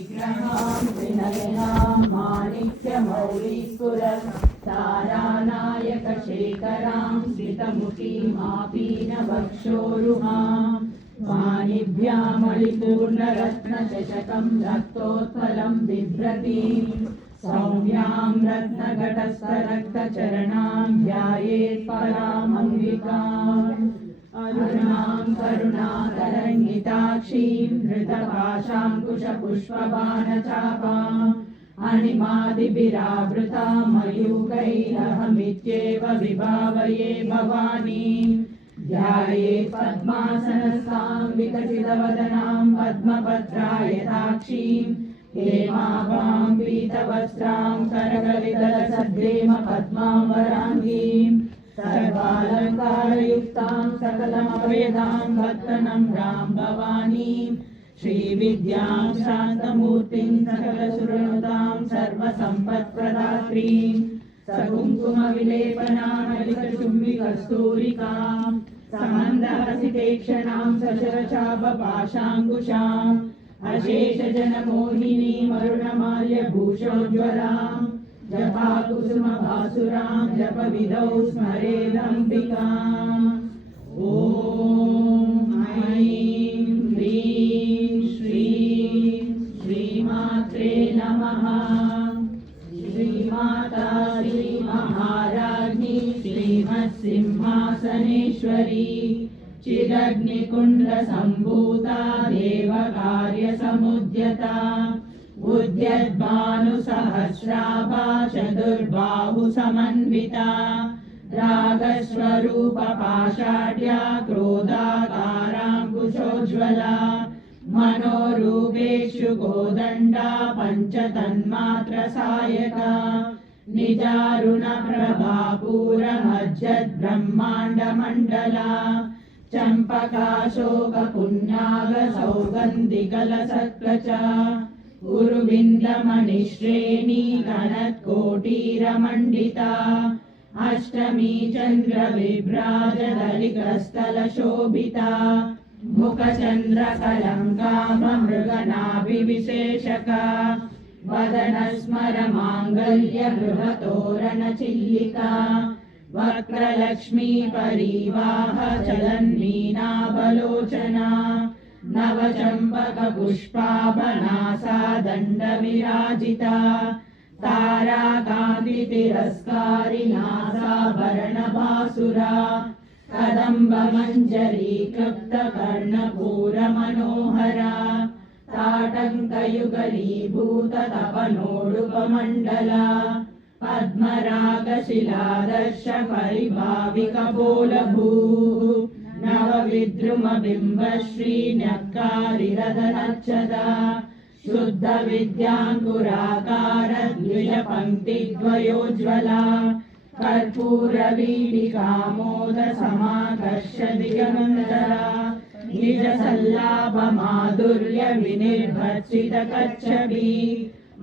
विग्रहां विनयनां माणिक्यमौलीस्फुरत् तारानायकशेखरां स्मितमुखीमापीनवक्षोरुहां पाणिभ्यामलिपूर्णरत्नचषकं रक्तोत्पलं बिभ्रतीं सौम्यां रत्नघटस्थरक्तचरणां ध्यायेत् परामम्बिकाम् अरुणां करुणातरङ्गिताक्षीं धृतपाशाङ्कुशपुष्पबाणचापाम् अणिमादिभिरावृतां मयूकैरहमित्येव विभावये भवानीं ध्यायेत् पद्मासनस्थां विकसितवदनां पद्मपत्रायताक्षीं हेमाभां पीतवस्त्रां करकलितलसद्रेम पद्मावराङ्गीं सर्वालङ्कारयुक्तां सकलमभयदां भक्तनम्रां भवानीं श्रीविद्यां शान्तमूर्तिं सकलसुरनुतां सर्वसम्पत्प्रदात्रीं सकुङ्कुमविलेपनामलिकचुम्बिकस्तूरिकां समन्दहसितेक्षणां सशरचापपाशाङ्कुशाम् अशेषजनमोहिनीं अरुणमाल्यभूषोज्ज्वलां जपाकुसुमभासुरां जपविधौ स्मरेदम्बिकाम् ॐ ऐं ह्रीं श्रीं श्रीमात्रे नमः। श्रीमाता श्रीमहाराज्ञी श्रीमत्सिंहासनेश्वरी चिदग्निकुण्डसम्भूता देवकार्यसमुद्यता उद्यद्भानुसहस्राभा चतुर्बाहुसमन्विता रागस्वरूपपाषाढ्या क्रोधाकाराङ्कुशोज्ज्वला मनोरूपेषु गोदण्डा पञ्चतन्मात्रसायका निजारुणप्रभापूरमज्जद्ब्रह्माण्डमण्डला चम्पकाशोकपुन्यागसौगन्धिकलसत्कचा उरुविन्दमणिश्रेणी गणत्कोटीरमण्डिता अष्टमी चन्द्रविभ्राजदलिकस्थलशोभिता मुखचन्द्रकलङ्काममृगनाभिविशेषका वदनस्मरमाङ्गल्यगृहतोरणचिल्लिका वक्रलक्ष्मी परिवाह चलन्मीनाबलोचना नवचम्पकपुष्पाभनासा दण्डविराजिता ताराकान्तितिरस्कारिनासाभरणभासुरा कदम्बमञ्जरी क्लुप्तकर्णपूरमनोहरा ताटङ्कयुगलीभूततपनोडुपमण्डला पद्मरागशिलादर्श परिभाविकपोलभूः नवविद्रुमबिम्बश्रीन्यक्कारिरदनच्छदा शुद्धविद्याङ्कुराकार द्विजपङ्क्तिद्वयोज्ज्वला कर्पूरवीडिकामोदसमाकर्ष दिगन्तरा निजसल्लाभमाधुर्यविनिर्भर्सितकच्छपी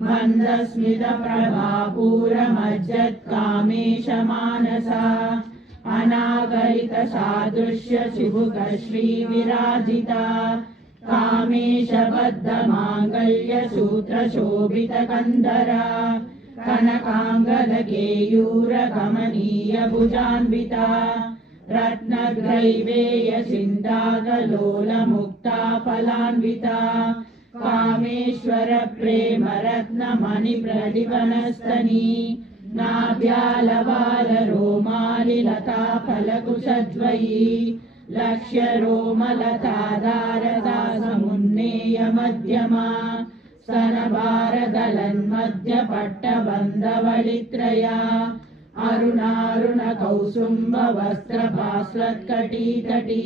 मन्दस्मितप्रभापूरमज्जत्कामेशमानसा अनागलितसादृश्यचिबुकश्रीविराजिता कामेशबद्धमाङ्गल्यसूत्रशोभितकन्धरा कनकाङ्गदकेयूरकमनीयभुजान्विता रत्नग्रैवेयचिन्ताकलोलमुक्ता फलान्विता कामेश्वरप्रेमरत्नमणिप्रलिपनस्तनी नाभ्यालवालरोमालिलता फलकुशद्वयी लक्ष्यरोमलतादारदा समुन्नेयमध्यमा स्तनभारदलन्मध्यपट्टबन्धवलित्रया अरुणारुणकौसुम्बवस्त्रभास्वत्कटीतटी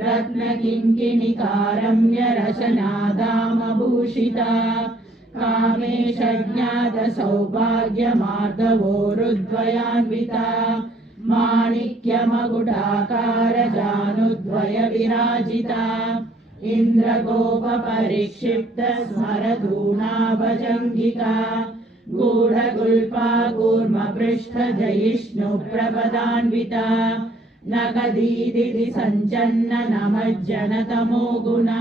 रत्नकिङ्किणिकारम्यरशनादामभूषिता कामेशज्ञातसौभाग्यमार्दवोरुद्वयान्विता माणिक्यमकुटाकारजानुद्वयविराजिता इन्द्रगोपपरिक्षिप्तस्मरधूनाभजङ्गिका गूढगुल्पा कूर्मपृष्ठजयिष्णुप्रपदान्विता नगदीदिति सञ्चन्न नमज्जनतमो गुणा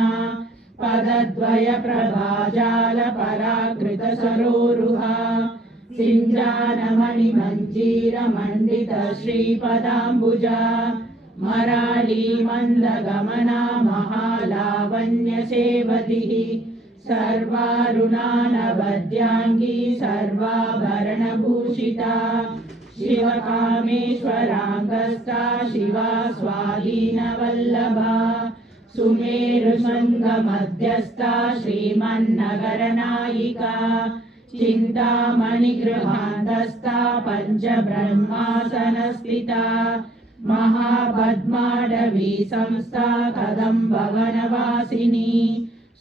पदद्वयप्रभाजालपराकृतसरोरुहा सिञ्जानमणिमञ्जीरमण्डितश्रीपदाम्बुजा मराळीमन्दगमना महालावण्यसेवतिः सर्वारुणानवद्याङ्गी सर्वाभरणभूषिता शिवकामेश्वराङ्गस्था शिवा स्वाधीनवल्लभा सुमेरुशृङ्गमध्यस्था श्रीमन्नगरनायिका चिन्तामणिगृहान्तस्था पञ्चब्रह्मासनस्थिता महापद्माडवी संस्था कदम्बवनवासिनी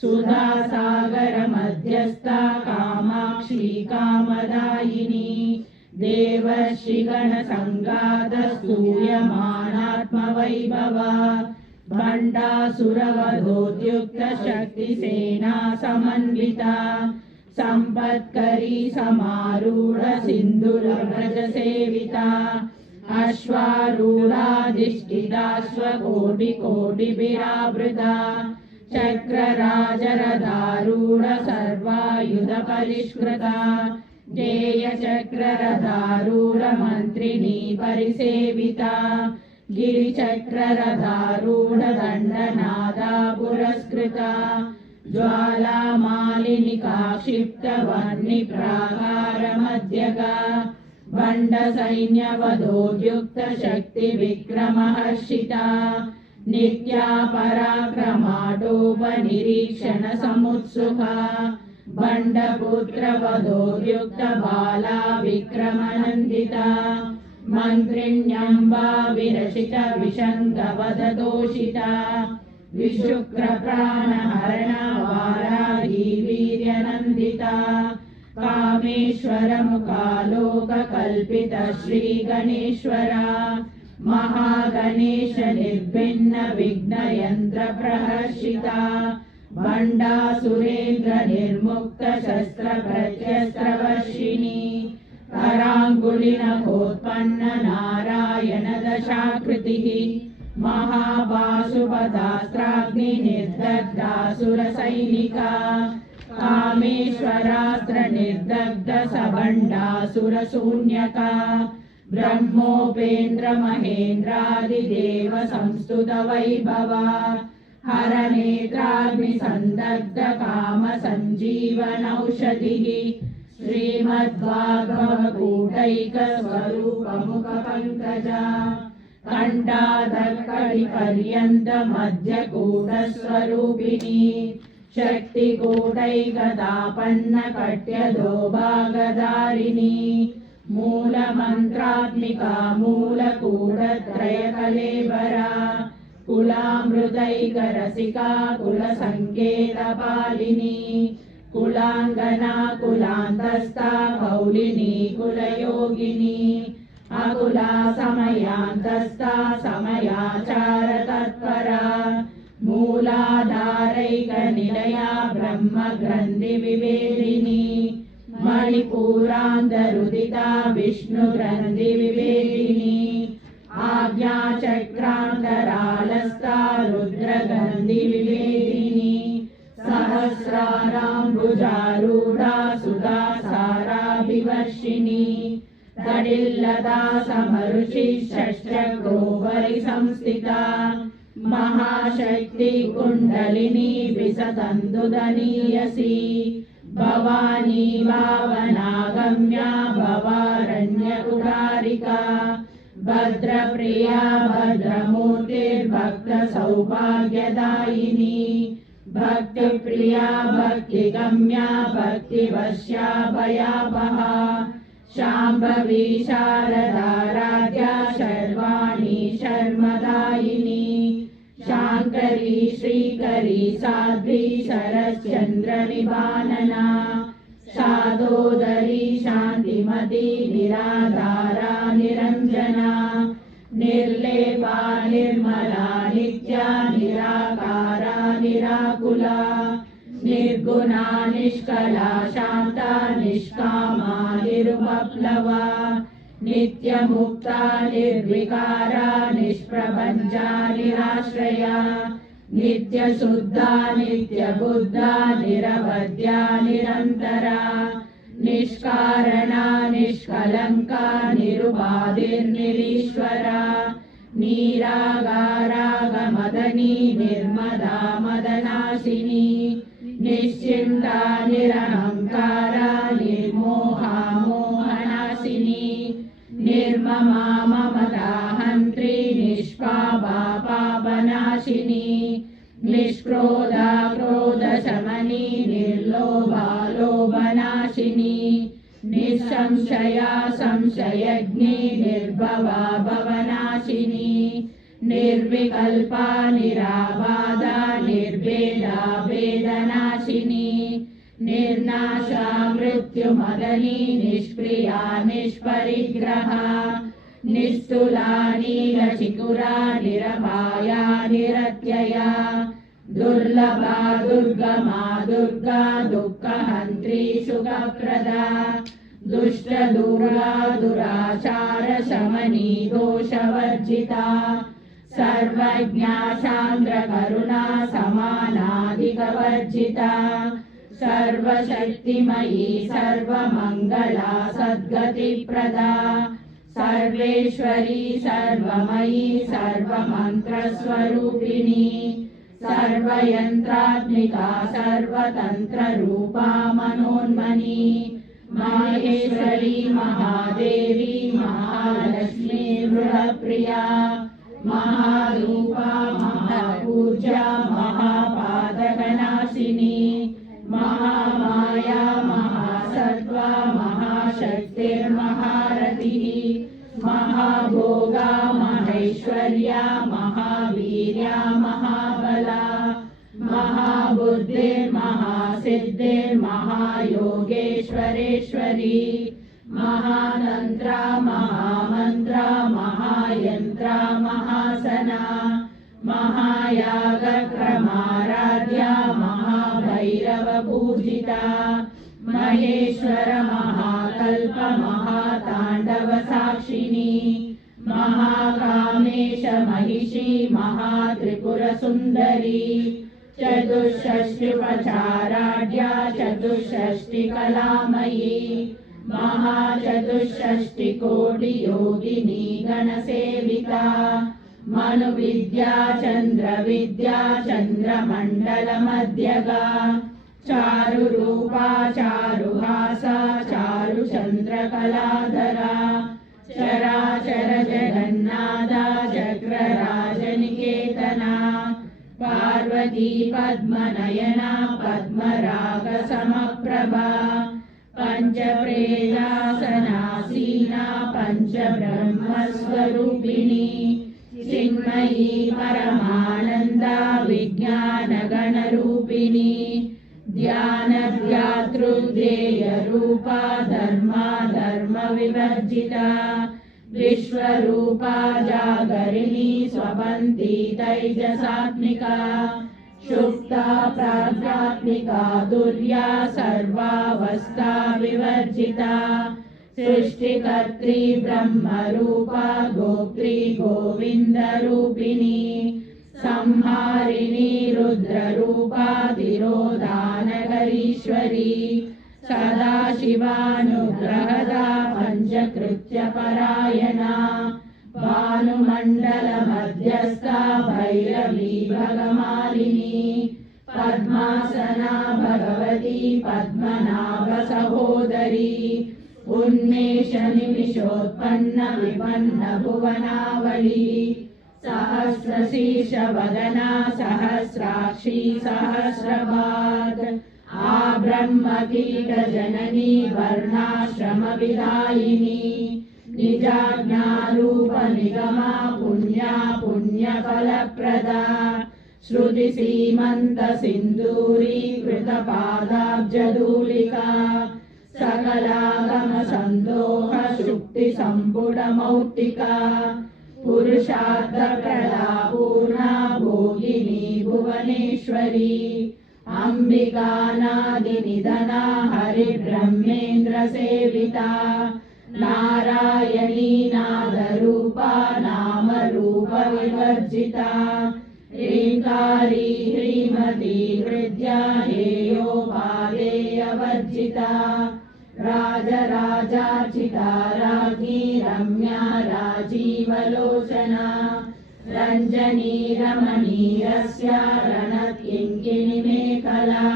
सुधासागरमध्यस्था कामाक्षी कामदायिनी देवर्षिगणसङ्गातस्तूयमानात्मवैभवा भण्डासुरवधोद्युक्तशक्तिसेना समन्विता सम्पत्करी समारूढ सिन्धुरव्रजसेविता अश्वारूढाधिष्ठिताश्वकोटिकोटिभिरावृता चक्रराजरथारूढ सर्वायुधपरिष्कृता जयचक्ररथारूढ मन्त्रिणी परिसेविता गिरिचक्ररथारूढ दण्डनादा पुरस्कृता ज्वालामालिनिका क्षिप्तवर्णिप्राकारमध्यगा भण्डसैन्यवधोद्युक्तशक्तिविक्रमहर्षिता नित्या पराक्रमाटोपनिरीक्षणसमुत्सुका भण्डपुत्रवधोद्युक्तबाला विक्रमनन्दिता मन्त्रिण्यम्बा विरचितविशङ्गवदतोषिता विशुक्रप्राणहरणा वाराही वीर्यनन्दिता कामेश्वरमुखालोककल्पित श्रीगणेश्वरा महागणेश निर्भिन्न विघ्नयन्त्रप्रहर्षिता भण्डासुरेन्द्र निर्मुक्त शस्त्रप्रत्यस्त्रवर्षिणी कराङ्गुलिनखोत्पन्न नारायण दशाकृतिः महापाशुपदास्त्राग्निर्दग्धासुरसैनिका कामेश्वरास्त्र निर्दग्ध सबण्डासुरशून्यका ब्रह्मोपेन्द्र महेन्द्रादिदेव संस्तुत वैभवा हरनेत्राग्निसन्दग्ध काम सञ्जीवनौषधिः श्रीमद्भागवकूटैक स्वरूपमुखपङ्कजा कण्ठाधरकटिपर्यन्त मध्यकूटस्वरूपिणी शक्तिकूटैकतापन्न कट्यधोभागधारिणी मूलमन्त्रात्मिका मूलकूटत्रयकलेबरा कुलामृतैकरसिका कुलसङ्केतपालिनी कुलाङ्गना कुलान्तस्था कौलिनी कुलयोगिनी अकुला समयान्तस्था समयाचारतत्परा मूलाधारैकनिलया ब्रह्मग्रन्थिविभेदिनी मणिपूरान्तरुदिता विष्णुग्रन्थिविभेदिनी आज्ञाचक्रान्तरालस्था रुद्रगन्धिविभेदिनी सहस्राराम्बुजारूढा सुधासाराभिवर्षिणी तडिल्लता समरुचि षष्ठक्रोवरि संस्थिता महाशक्ति कुण्डलिनी विसतन्तुदनीयसी भवानी भावनागम्या भवारण्यकुटारिका भद्रप्रिया भद्रमूर्तिर्भक्तसौभाग्यदायिनी भक्तिप्रिया भक्तिगम्या भक्तिवश्या भयावहा शाम्भवी शारदाराध्या शर्वाणी शर्मदायिनी शाङ्करी श्रीकरी साध्वी शरश्चन्द्रनिभानना शादोदरी शान्तिमती निराधारा निरञ्जना निर्लेपा निर्मला नित्या निराकारा निराकुला निर्गुणा निष्कला शान्ता निष्कामा निरुपप्लवा नित्यमुक्ता निर्विकारा निष्प्रपञ्चा निराश्रया नित्यशुद्धा नित्यबुद्धा निरवद्या निरन्तरा निष्कारणा निष्कलङ्का निरुपाधिर्निरीश्वरा निरागारागमदनी निर्मदा मदनाशिनी निश्चिन्ता निरहङ्कारा निर्मोहा मोहनाशिनी निर्ममा ममता हन्त्री निष्पापा पापनाशिनी निष्क्रोधा क्रोधशमनी निर्लोभा लोभनाशिनी निःसंशया संशयज्ञी निर्भवा भवनाशिनी निर्विकल्पा निराबाधा निर्भेदा भेदनाशिनी निर्नाशा मृत्युमदनी निष्क्रिया निष्परिग्रहा निस्तुला नीलचिकुरा निरपाया निरत्यया दुर्लभा दुर्गमा दुर्गा दुःखहन्त्री सुखप्रदा दुष्टदूरा दुराचार शमनी दोषवर्जिता सर्वज्ञा शान्द्रकरुणा समानाधिकवर्जिता सर्वशक्तिमयी सर्वमङ्गला सद्गतिप्रदा सर्वेश्वरी सर्वमयी सर्वमन्त्रस्वरूपिणी सर्वयन्त्रात्मिका सर्वतन्त्ररूपा मनोन्मनी माहेश्वरी महादेवी महालक्ष्मी हृदप्रिया महारूपा महापूज्या महापादकनाशिनी महामाया महासत्त्वा महाशक्तिर्महारथिः महाभोगा महेश्वर्या महावीर्या महाबला महाबुद्धिर्महासिद्धिर्महायोगेश्वरेश्वरी महातन्त्रा महामन्त्रा महायन्त्रा महासना महायागक्रमाराध्या महाभैरवपूजिता महेश्वर महाकल्प महाताण्डवसाक्षिणी महाकामेश महिषी महात्रिपुरसुन्दरी चतुष्षष्टिपचाराढ्या चतुष्षष्टिकलामयी महाचतुष्षष्टिकोटियोगिनी गणसेविता मनुविद्या चन्द्रविद्या चन्द्रमण्डलमध्यगा चारुरूपा चारुहासा चारुचन्द्रकलाधरा चराचर जगन्नाथा चक्रराजनिकेतना पार्वती पद्मनयना पद्मरागसमप्रभा पञ्चप्रेदासनासीना पञ्चब्रह्मस्वरूपिणी चिन्मयी परमानन्दा विज्ञानगणरूपिणी ध्यानध्यातृध्येयरूपा धर्मा धर्मविवर्जिता विश्वरूपा जागरिणी स्वपन्ती तैजसात्मिका शुक्ता प्राज्ञात्मिका तुर्या सर्वावस्था विवर्जिता सृष्टिकर्त्री ब्रह्मरूपा गोप्त्री गोविन्दरूपिणी संहारिणी रुद्ररूपा तिरोधानकरीश्वरी सदाशिवानुग्रहदा पञ्चकृत्यपरायणा भानुमण्डलमध्यस्था भैरवी भगमालिनी पद्मासना भगवती पद्मनाभसहोदरी उन्मेषनिमिषोत्पन्न विपन्न भुवनावली सहस्रशीर्षवदना सहस्राक्षी सहस्रपाद आब्रह्मकीटजननी वर्णाश्रमविदायिनी निजाज्ञारूपनिगमा पुण्या पुण्यफलप्रदा श्रुतिसीमन्तसिन्दूरीकृतपादाब्जधूलिका सकलागमसन्दोह शुक्तिसम्पुटमौक्तिका पुरुषार्थप्रदा पूर्णा भोगिनी भुवनेश्वरी अम्बिकानादिनिधना हरिब्रह्मेन्द्रसेविता नारायणी नादरूपा नामरूपविवर्जिता ह्रीङ्कारी ह्रीमती हृद्या हेयोपादेयवर्जिता राजराजार्चिता राज्ञी रम्या राजीवलोचना रञ्जनी रमणीरस्या रणकिङ्किणिमेखला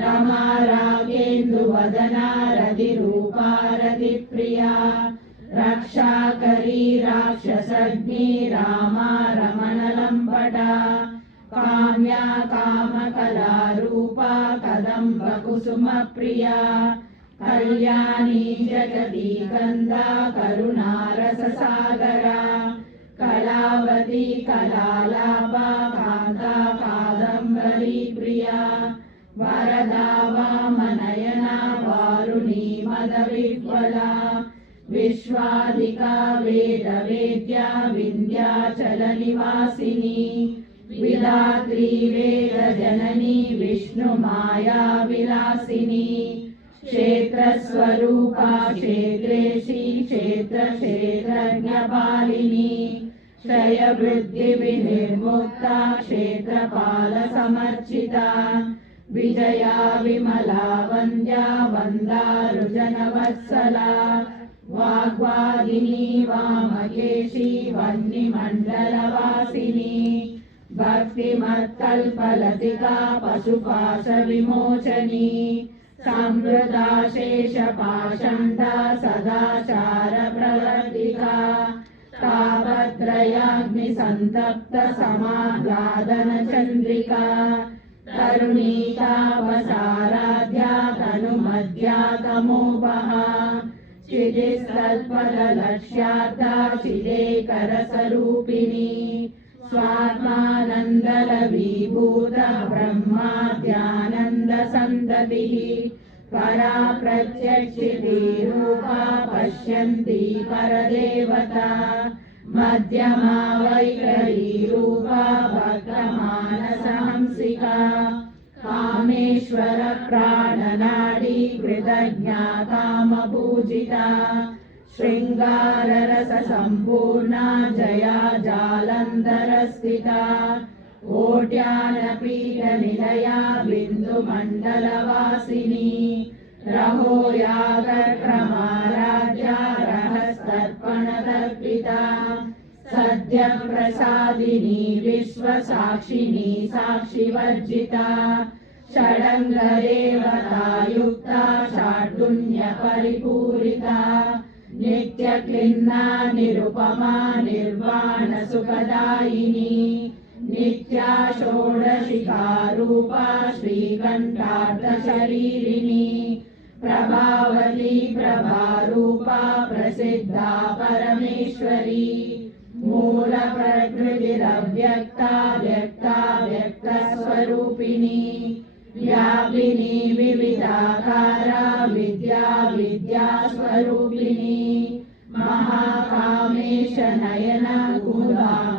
रमा रागेन्दुवदना रतिरूपा रतिप्रिया रक्षाकरी राक्षसग्नी रामा रमणलम्पटा काम्या कामकलारूपा कदम्बकुसुमप्रिया कल्याणी जगती गन्धा करुणारससागरा कलावती कलालापा कान्ता कादम्बरी प्रिया वरदा वामनयना वारुणी मदविह्वला विश्वादिका वेदवेद्या विन्ध्याचलनिवासिनी विधात्री वेदजननी विष्णुमाया विलासिनी क्षेत्रस्वरूपा क्षेत्रेशी क्षेत्रक्षेत्रज्ञपालिनी क्षयवृद्धिविनिर्मुक्ता क्षेत्रपालसमर्चिता विजया विमला वन्द्या वन्दारुजनवत्सला वाग्वादिनी वामकेशी वह्निमण्डलवासिनी भक्तिमत्कल्पलतिका पशुपाशविमोचनी संवृता शेषपाषण्डा सदाचारप्रवर्तिका तापत्रयाग्निसन्तप्त समाह्लादनचन्द्रिका तरुणीतापसाराध्या तनुमध्या तमोपहा चिदिस्तत्पदलक्ष्यार्था चिदेकरसरूपिणी स्वात्मानन्दलवीभूत ब्रह्माद्यानन्दसन्ततिः परा प्रत्यक्षिती रूपा पश्यन्ती परदेवता मध्यमा वैखरी रूपा भक्तमानसहंसिका कामेश्वर प्राणनाडी कृतज्ञा कामपूजिता शृङ्गाररससम्पूर्णा जया जालन्धरस्थिता ओट्यानपीठनिलया बिन्दुमण्डलवासिनी रहोयागक्रमाराध्या रहस्तर्पणतर्पिता सद्यप्रसादिनी विश्वसाक्षिणी साक्षिवर्जिता षडङ्गदेवतायुक्ता षाड्गुण्यपरिपूरिता नित्यक्लिन्ना निरुपमा निर्वाणसुखदायिनी नित्या षोडशिकारूपा श्रीकण्ठार्धशरीरिणी प्रभावती प्रभारूपा प्रसिद्धा परमेश्वरी मूलप्रकृतिरव्यक्ता व्यक्ता व्यक्तस्वरूपिणी व्यापिनी विविधाकारा विद्या विद्यास्वरूपिणी महाकामेश नयन कुमुदाह्लादकौमुदी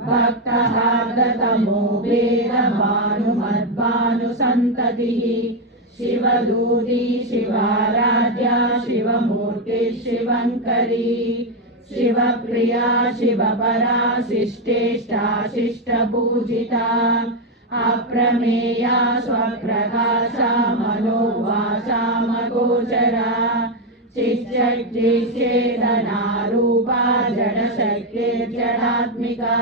भक्तहार्दतमो वेद भानुमद्भानुसन्ततिः शिवदूती शिवाराध्या शिवमूर्ति शिवङ्करी शिवप्रिया शिवपरा शिष्टेष्टा शिष्टपूजिता अप्रमेया स्वप्रकाशा मनोवाचा मगोचरा चिच्चेतनारूपा जडशक्तिर्जडात्मिका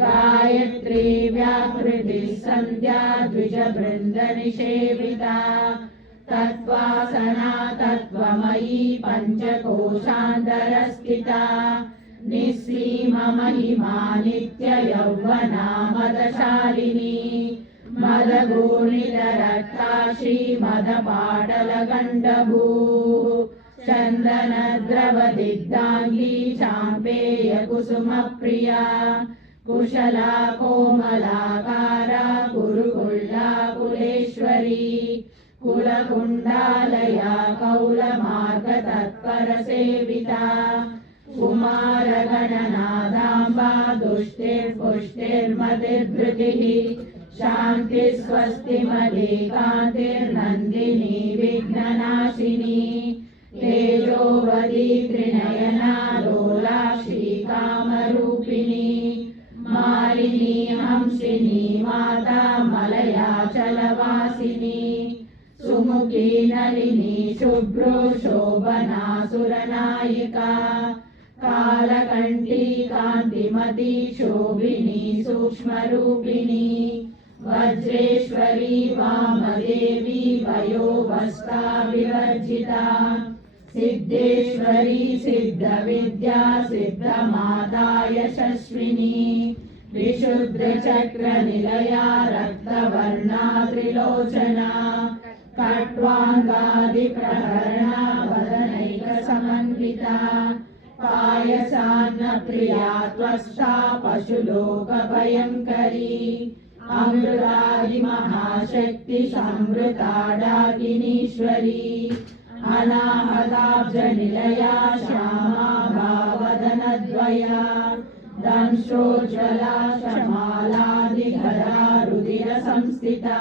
गायत्री व्याकृतिः सन्ध्या द्विजवृन्दनिषेविता तत्त्वासना तत्त्वमयी पञ्चकोशान्तरस्थिता निःसीममहिमा नित्ययौवना मदशालिनी मदगूर्णितरक्ताक्षी मदपाटलगण्डभूः चन्दनद्रवदिग्धाङ्गी चाम्पेयकुसुमप्रिया कुशला कोमलाकारा कुरुकुल्ला कुलेश्वरी कुलकुण्डालया कौलमार्गतत्परसेविता कुमारगणनादाम्बा दुष्टिर्पुष्टिर्मतिर्धृतिः शान्तिः स्वस्तिमदे कान्तिर्नन्दिनी विघ्ननाशिनी तेजोवती त्रिनयना लोलाक्षी कामरूपिणी मालिनी हंसिनी माता मलयाचलवासिनी सुमुखी नलिनी शुभ्रो शोभना सुरनायिका कालकण्ठी कान्तिमती शोभिनी सूक्ष्मरूपिणी वज्रेश्वरी वामदेवी वयोवस्था विवर्जिता सिद्धेश्वरी सिद्धविद्या सिद्धमाता यशस्विनी विशुद्धचक्रनिलया रक्तवर्णा त्रिलोचना खट्वाङ्गादिप्रहरणा वदनैकसमन्विता पायसान्नप्रिया त्वष्टा पशुलोकभयङ्करी अमृतादिमहाशक्ति संवृता डाकिनीश्वरी अनाहताब्जनिलया श्यामा भावदनद्वया दंशोज्ज्वला शमालादिधरा रुधिरसंस्थिता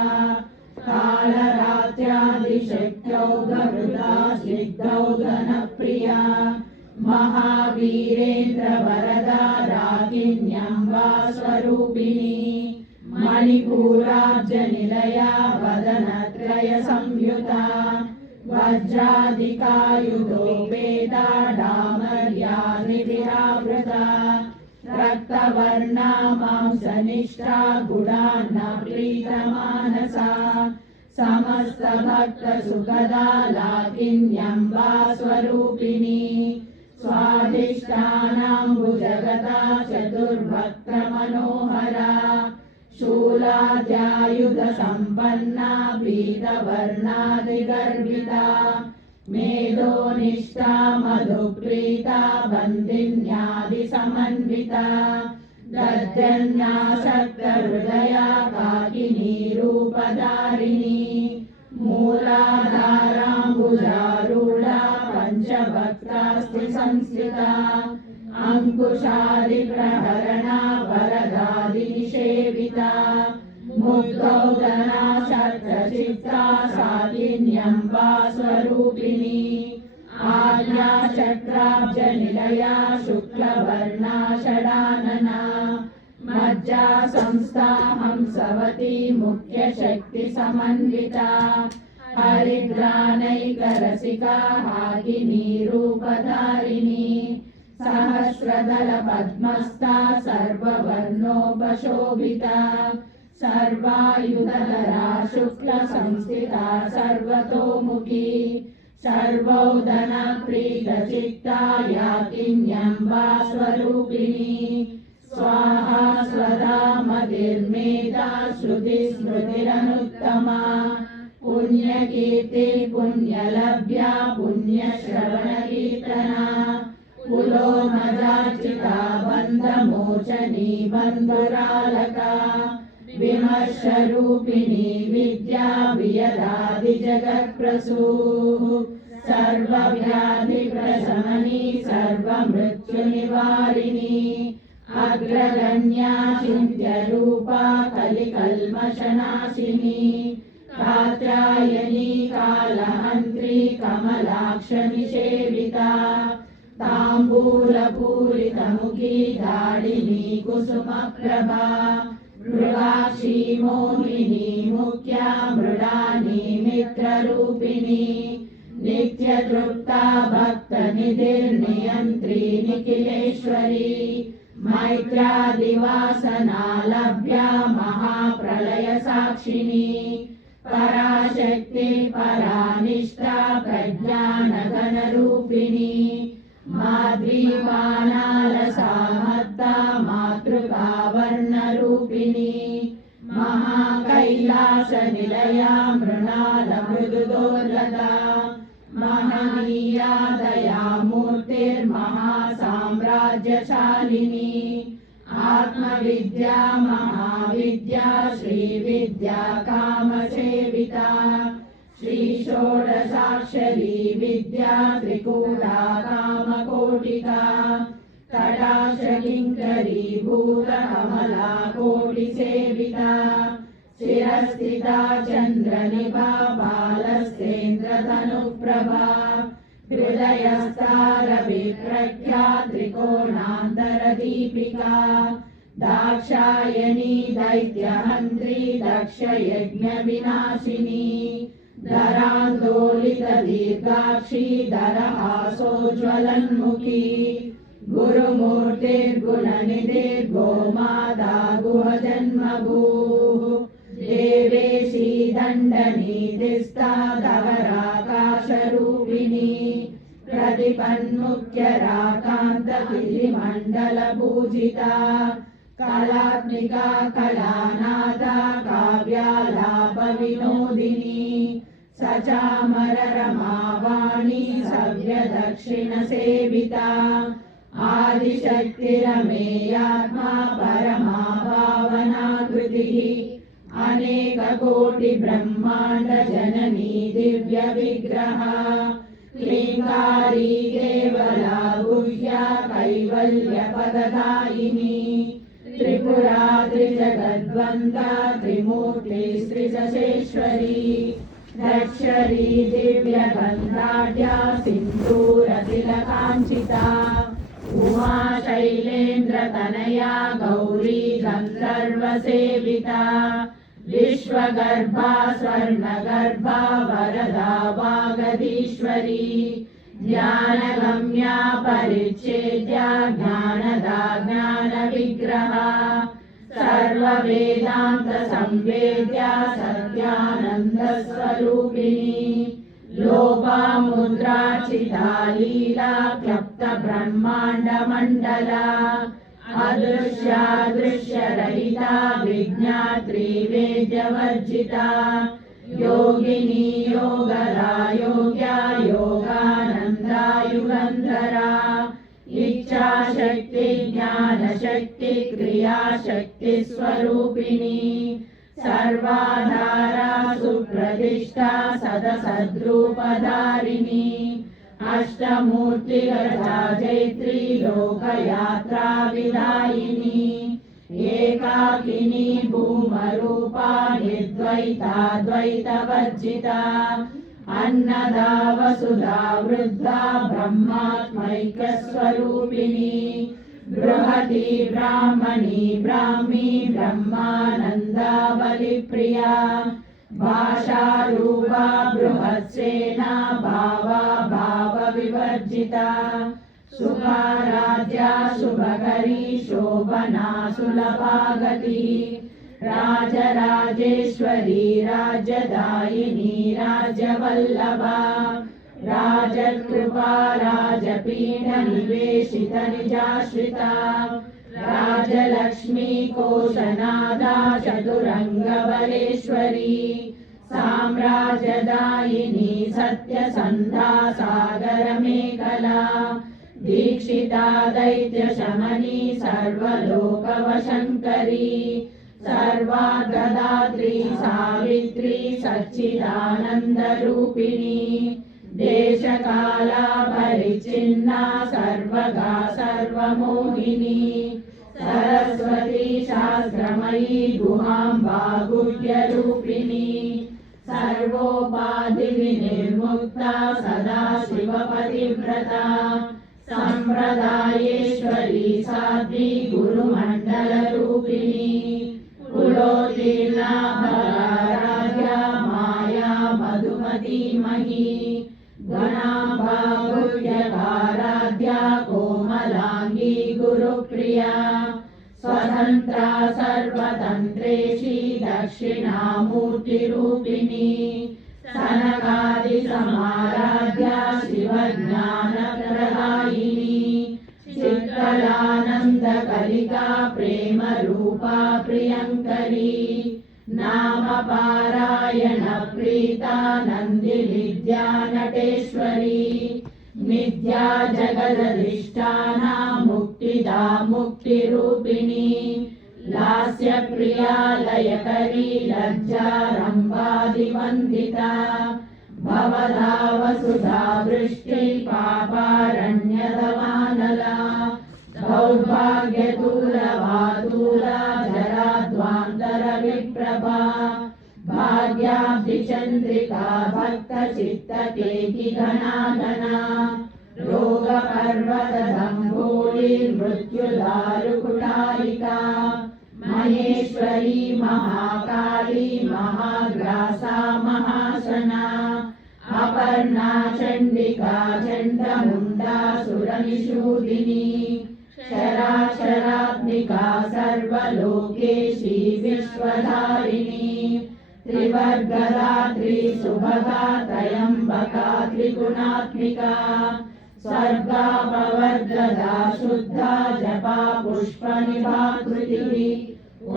कालरात्र्यादिशक्त्यौघहृदा स्निग्धौघनप्रिया महावीरेन्द्रवरदा राकिन्यम्बा स्वरूपिणी मणिपूराब्जनिलया वदनत्रयसंयुता वज्रादिकायुधोपेता डामर्या निधिरावृता रक्तवर्णा मांसनिष्ठा गुणान्न प्रीतमानसा समस्तभक्तसुखदा लाकिन्यम्बा स्वरूपिणी स्वादिष्टानाम्बुजगता चतुर्भक्तमनोहरा शूलाद्यायुधसम्पन्ना पीतवर्णादिगर्भिता मेधोनिष्ठा मधुप्रीता बन्दिन्यादिसमन्विता दद्यन्नासक्तहृदया काकिनी रूपधारिणी मूलाधाराम्बुजारूढा पञ्चवक्त्रास्ति संस्थिता अंकुशादिप्रहरणा वरदादिनिषेविता मुग्धौदना शत्रचित्ता साकिन्यम्बा स्वरूपिणी आज्ञाचक्राब्जनिलया शुक्लवर्णा षडानना मज्जा संस्था हंसवती मुख्यशक्तिसमन्विता हरिद्रानैकरसिका हाकिनी रूपधारिणी सहस्रदलपद्मस्था सर्ववर्णोपशोभिता सर्वायुधधरा शुक्लसंस्थिता सर्वतोमुखी सर्वौदना प्रीतचित्ता याकिन्यम्बा स्वरूपिणी स्वाहा स्वदा मतिर्मेधा श्रुतिस्मृतिरनुत्तमा पुण्यकीर्ति पुण्यलभ्या पुण्यश्रवणकीर्तना पुलोमजार्चिता बन्धमोचनी बन्धुरालका विमर्शरूपिणी विद्या वियदादिजगत्प्रसूः सर्वव्याधिप्रशमनी सर्वमृत्युनिवारिणी अग्रगण्या चिन्त्यरूपा कलिकल्मषनाशिनी कात्यायनी कालहन्त्री कमलाक्षनिषेविता ताम्बूलपूरितमुखी दाडिनी कुसुमप्रभा मृगाक्षी मोहिनी मुख्या मृडानी मित्ररूपिणी नित्यतृप्ता भक्तनिधिर्नियन्त्री निखिलेश्वरी मैत्रादिवासना लभ्या महाप्रलयसाक्षिणी पराशक्ति परानिष्ठा प्रज्ञानघनरूपिणी माद्रीपानालसामत्ता मातृकावर्णरूपिणी महाकैलासनिलया मृणालमृदुदोर्लता महनीया दयामूर्तिर्महासाम्राज्यशालिनी आत्मविद्या महाविद्या श्रीविद्या कामसेविता श्रीषोडशाक्षरी विद्या त्रिकूटा कामकोटिका तटाशकिङ्करी भूतकमला कोटिसेविता शिरस्थिता चन्द्रनिभा बालस्तेन्द्रधनुप्रभा हृदयस्था रविप्रख्या त्रिकोणान्तरदीपिका दाक्षायणी दैत्यहन्त्री दक्षयज्ञविनाशिनी धरान्दोलितदीर्घाक्षी दरहासोज्ज्वलन्मुखी गुरुमूर्तिर्गुणनिधिर्गोमाता गुहजन्मभूः देवेशी दण्डनीतिस्तादवराकाशरूपिणी प्रतिपन्मुख्यराकान्तगिरिमण्डलपूजिता कलात्मिका कलानादा काव्यालापविनोदिनी सचामररमावाणी सव्यदक्षिणसेविता आदिशक्तिरमेयात्मा परमा पावनाकृतिः अनेककोटिब्रह्माण्डजननी दिव्यविग्रहा क्लीङ्कारी केवला गुह्या कैवल्यपददायिनी त्रिपुरा त्रिजगद्वन्दा त्रिमूर्तिस्त्रिदशेश्वरी रक्षरी दिव्यगन्धाढ्या सिन्दूरतिलकाञ्चिता उमा शैलेन्द्रतनया गौरी गन्धर्वसेविता विश्वगर्भा स्वर्णगर्भा वरदा वागधीश्वरी ज्ञानगम्या परिच्छेद्या ज्ञानदा ज्ञानविग्रहा सर्ववेदान्तसंवेद्या सत्यानन्दस्वरूपिणी लोपामुद्रार्चिता लीला क्लप्तब्रह्माण्डमण्डला अदृश्यादृश्यरहिता विज्ञात्री वेद्यवर्जिता योगिनी योगदा योग्या योगानन्दा युगन्धरा इच्छाशक्ति ज्ञानशक्ति क्रियाशक्ति स्वरूपिणी सर्वाधारा सुप्रतिष्ठा सदसद्रूपधारिणी अष्टमूर्तिगता जैत्री लोकयात्रा विदायिनी एकाकिनी भूमरूपा निर्द्वैताद्वैतवर्जिता अन्नदा वसुधा वृद्धा ब्रह्मात्मैक्यस्वरूपिणी बृहती ब्राह्मणी ब्राह्मी ब्रह्मानन्दा बलिप्रिया भाषारूपा बृहत्सेना भावा भावविवर्जिता सुखाराध्या शुभकरी शोभना सुलभागतिः राजराजेश्वरी राज्यदायिनी राज्यवल्लभा राजकृपा राजपीठनिवेशितनिजाश्रिता राजलक्ष्मी कोशनादा चतुरङ्गबलेश्वरी साम्राज्यदायिनी सत्यसन्धा सागरमेखला दीक्षिता दैत्यशमनी सर्वलोकवशङ्करी सर्वार्धदात्री सावित्री सच्चिदानन्दरूपिणी देशकाला परिच्छिन्ना सर्वगा सर्वमोहिनी सरस्वती शास्त्रमयी गुहाम्बा गुह्यरूपिणी सर्वोपाधिविनिर्मुक्ता सदा शिवपतिव्रता सम्प्रदायेश्वरी साध्वी गुरुमण्डलरूपिणी कुलोत्तीर्णा बलाराध्या माया मधुमती मही घनाम्बा गुह्यकाराध्या कोमलाङ्गी गुरुप्रिया स्वतन्त्रा सर्वतन्त्रेशी दक्षिणामूर्तिरूपिणी सनकादिसमाराध्या शिवज्ञानप्रदायिनी चित्कलानन्दकलिका प्रेमरूपा प्रियङ्करी नामपारायणप्रीता नन्दिविद्या नटेश्वरी नित्या जगदधिष्ठाना मुक्तिदा मुक्तिरूपिणी लास्यप्रिया लयकरी लज्जारम्भादिवन्दिता भवदा वसुधा वृष्टि पापारण्यदवानला दौर्भाग्यतूलवातूला जराध्वान्तरविप्रभा भाग्याब्धिचन्द्रिका भक्तचित्तकेकिघनाघना रोगपर्वतदम्भोलिर्मृत्युदारुकुटारिका महेश्वरी महाकाली महाग्रासा महासना अपर्णा चण्डिका चण्डमुण्डा सुरनिषूदिनी शराशरात्मिका सर्वलोकेशी विश्वधारिणी त्रिवर्गदा त्रिसुभगा त्र्यम्बका त्रिगुणात्मिका स्वर्गापवर्गदा शुद्धा जपा पुष्पनिभाकृतिः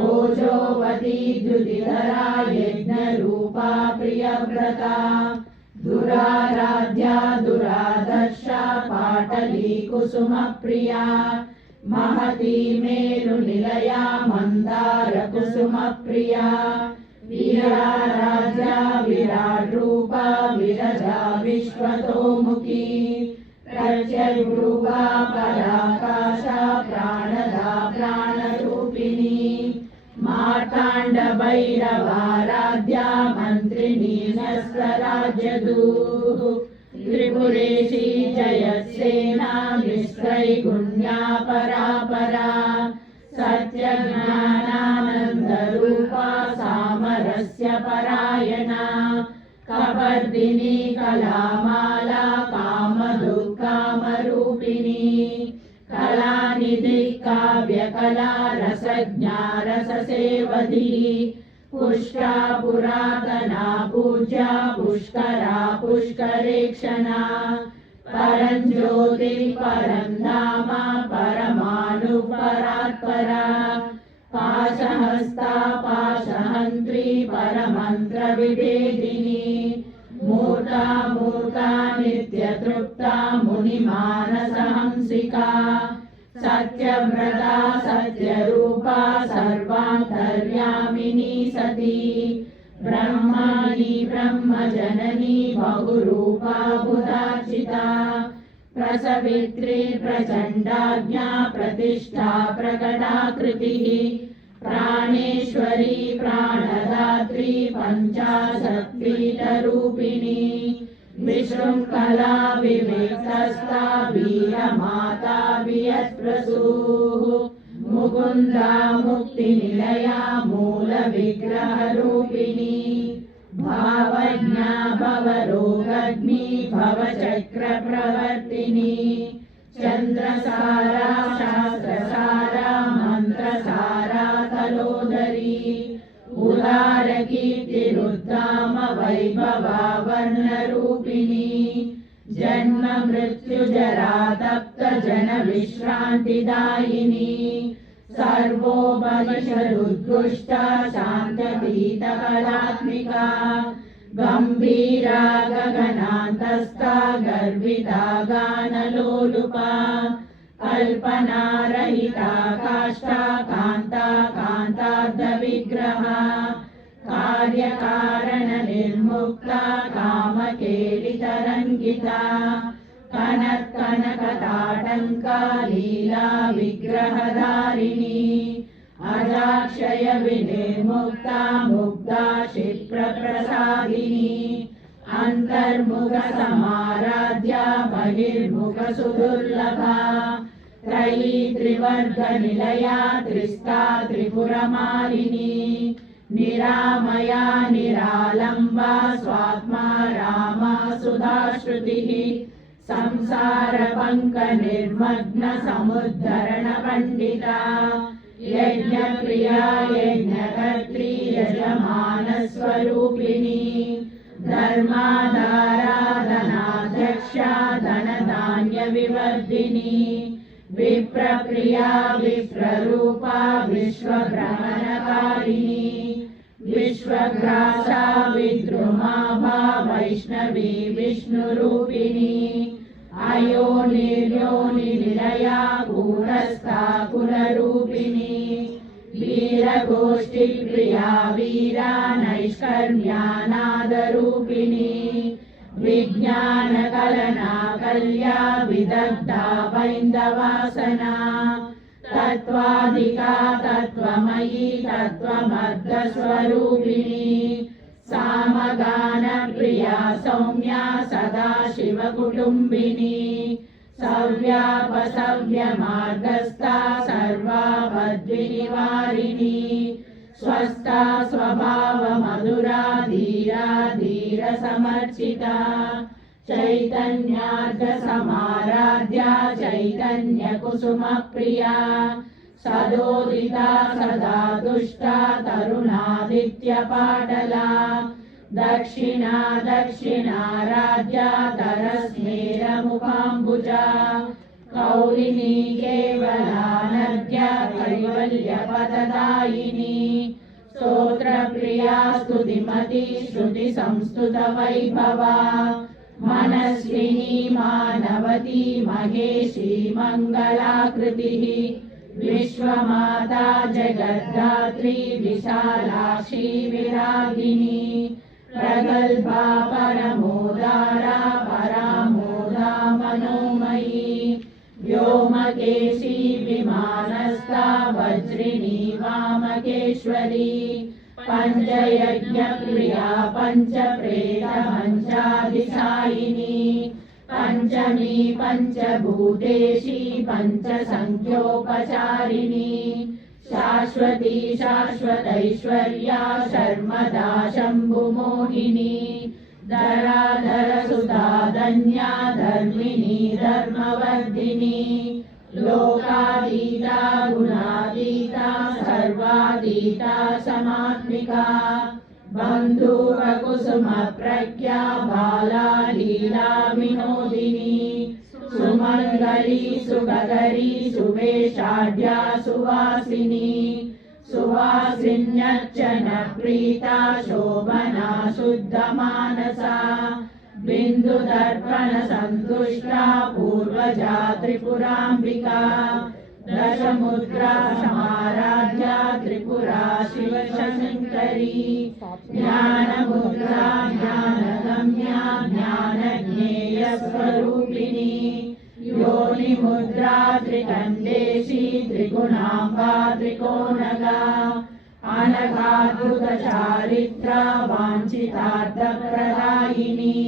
ओजोवती द्युतिधरा यज्ञरूपा प्रियव्रता दुराराध्या दुरादर्शा पाटली कुसुमप्रिया महती मेरुनिलया मन्दार कुसुमप्रिया वीराराध्या विराट्रूपा विरजा विश्वतोमुखी प्रत्यग्रूपा पराकाशा प्राणदा प्राणरूपिणी मार्ताण्डभैरवाराध्या मन्त्रिणी नस्वराज्यदूः त्रिपुरेशी जयसेना निस्त्रैगुण्या परापरा सत्यज्ञानानन्दरूपा सामरस्य परायणा कपर्दिनी कलामाला कामदुःकामरूपिणी कलानिधि काव्यकला रसज्ञा रससेवधिः पुष्टा पुरातना पूज्या पुष्करा पुष्करेक्षणा परञ्ज्योतिः परन्धाम परमाणुपरात्परा पाशहस्ता पाशहन्त्री परमन्त्रविभेदिनी मूर्ता मूर्ता नित्यतृप्ता मुनिमानसहंसिका सत्यव्रता सत्यरूपा सर्वान्तर्यामिनी सती ब्रह्मणी ब्रह्मजननी बहुरूपा बुधार्चिता प्रसवित्री प्रचण्डाज्ञा प्रतिष्ठा प्रकटाकृतिः प्राणेश्वरी प्राणदात्री पञ्चाशत्पीठरूपिणी विशृङ्खला विविक्तस्था वीरमाता वियत्प्रसूः मुकुन्दा मुक्तिनिलया मूलविग्रहरूपिणी भावज्ञा भवरोगग्नी भवचक्रप्रवर्तिनी चन्द्रसारा शास्त्रसारा मन्त्रसारा तलोदरी उदारकीर्तिरुद्धाम वैभवा वर्णरूपिणी जन्म मृत्युजरा तप्त जन विश्रान्तिदायिनी सर्वोपनिषदुद्घुष्टा शान्तपीतकलात्मिका गम्भीरा गगनान्तस्था गर्विता गानलोलुपा कल्पनारहिता काष्ठा कान्ता कान्तार्धविग्रहा कार्यकारणनिर्मुक्ता कामकेलितरङ्गिता कनत्कनकताटङ्का लीला विग्रहधारिणी अजाक्षय विनिर्मुक्ता मुग्धा क्षिप्रप्रसादिनी अन्तर्मुखसमाराध्या बहिर्मुखसुदुर्लभा त्रयी त्रिवर्गनिलया त्रिस्ता त्रिपुरमालिनी निरामया निरालम्बा स्वात्मा रामा सुधाश्रुतिः संसारपङ्कनिर्मग्न समुद्धरणपण्डिता यज्ञप्रिया यज्ञकर्त्री यजमानस्वरूपिणी धर्माधाराधनाध्यक्षा धनधान्यविवर्धिनी विप्रप्रिया विप्ररूपा विश्वभ्रमणकारिणी विश्वग्रासा विद्रुमाभा वैष्णवी विष्णुरूपिणी अयोनिर्योनिनिलया कूटस्था कुलरूपिणी वीरगोष्ठिप्रिया वीरा नैष्कर्म्यानादरूपिणी विज्ञानकलना कल्या विदग्धा बैन्दवासना तत्त्वाधिका तत्त्वमयी तत्त्वमर्धस्वरूपिणी सामगानप्रिया सौम्या सदाशिवकुटुम्बिनी सव्यापसव्यमार्गस्था सर्वापद्विनिवारिणी स्वस्था स्वभावमधुरा धीरा धीरसमर्चिता चैतन्यार्घसमाराध्या चैतन्यकुसुमप्रिया सदोदिता सदा दुष्टा तरुणादित्यपाटला दक्षिणा दक्षिणाराध्या तरस्मेरमुखाम्बुजा कौलिनी केवलानद्या कैवल्यपददायिनी स्तोत्रप्रिया स्तुतिमती श्रुतिसंस्तुतवैभवा मनस्विनी मानवती महेशी मङ्गलाकृतिः विश्वमाता जगद्धात्री विशालाक्षी विरागिनी प्रगल्भा परमोदारा परामोदा मनोमयी व्योमकेशी विमानस्था वज्रिणी वामकेश्वरी पञ्चयज्ञप्रिया पञ्चप्रेतपञ्चाधिशायिनी पञ्चमी पञ्चभूतेशी पञ्चसङ्ख्योपचारिणी शाश्वती शाश्वतैश्वर्या शर्मदा शम्भुमोहिनी धराधरसुधा धन्या धर्मिणी धर्मवर्धिनी लोकातीता गुणातीता सर्वातीता समात्मिका बन्धुवकुसुमप्रज्ञा बाला लीला विनोदिनी सुमङ्गली सुगगरी सुवेशाढ्या सुवासिनी सुवासिन्यर्चन प्रीता शोभना शुद्धमानसा बिन्दुदर्पण सन्तुष्टा पूर्वजा त्रिपुराम्बिका दशमुद्रा समाराध्या त्रिपुरा शिवशङ्करी ज्ञानमुद्रा ज्ञानगम्या ज्ञानज्ञेयस्वरूपिणी योनिमुद्रा त्रिकण्डेशी त्रिगुणाम्बा त्रिकोणगा अनघाद्भुतचारित्रा वाञ्छितार्थप्रदायिनी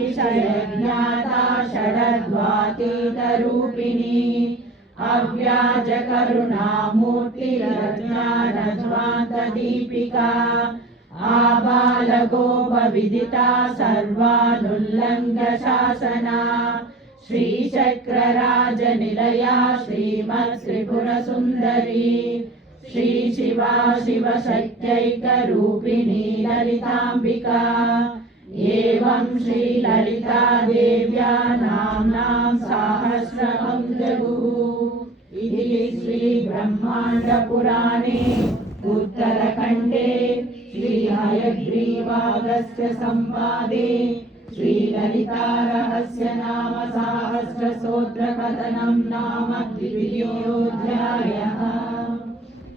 अभ्यासातिशयज्ञाता षडद्वातीतरूपिणी अव्याजकरुणामूर्तिरज्ञानध्वान्तदीपिका आबालगोपविदिता सर्वानुल्लङ्घशासना श्रीचक्रराजनिलया श्रीमत्त्रिपुरसुन्दरी श्रीशिवा शिवशक्त्यैकरूपिणी ललिताम्बिका एवं श्रीललिता देव्या नाम्नां सहस्रकं जगुः इति श्रीब्रह्माण्डपुराणे उत्तरखण्डे श्रीहयग्रीवागस्त्य संवादे श्रीललितारहस्य नाम सहस्रस्तोत्रकथनं नाम द्वितीयोऽध्यायः।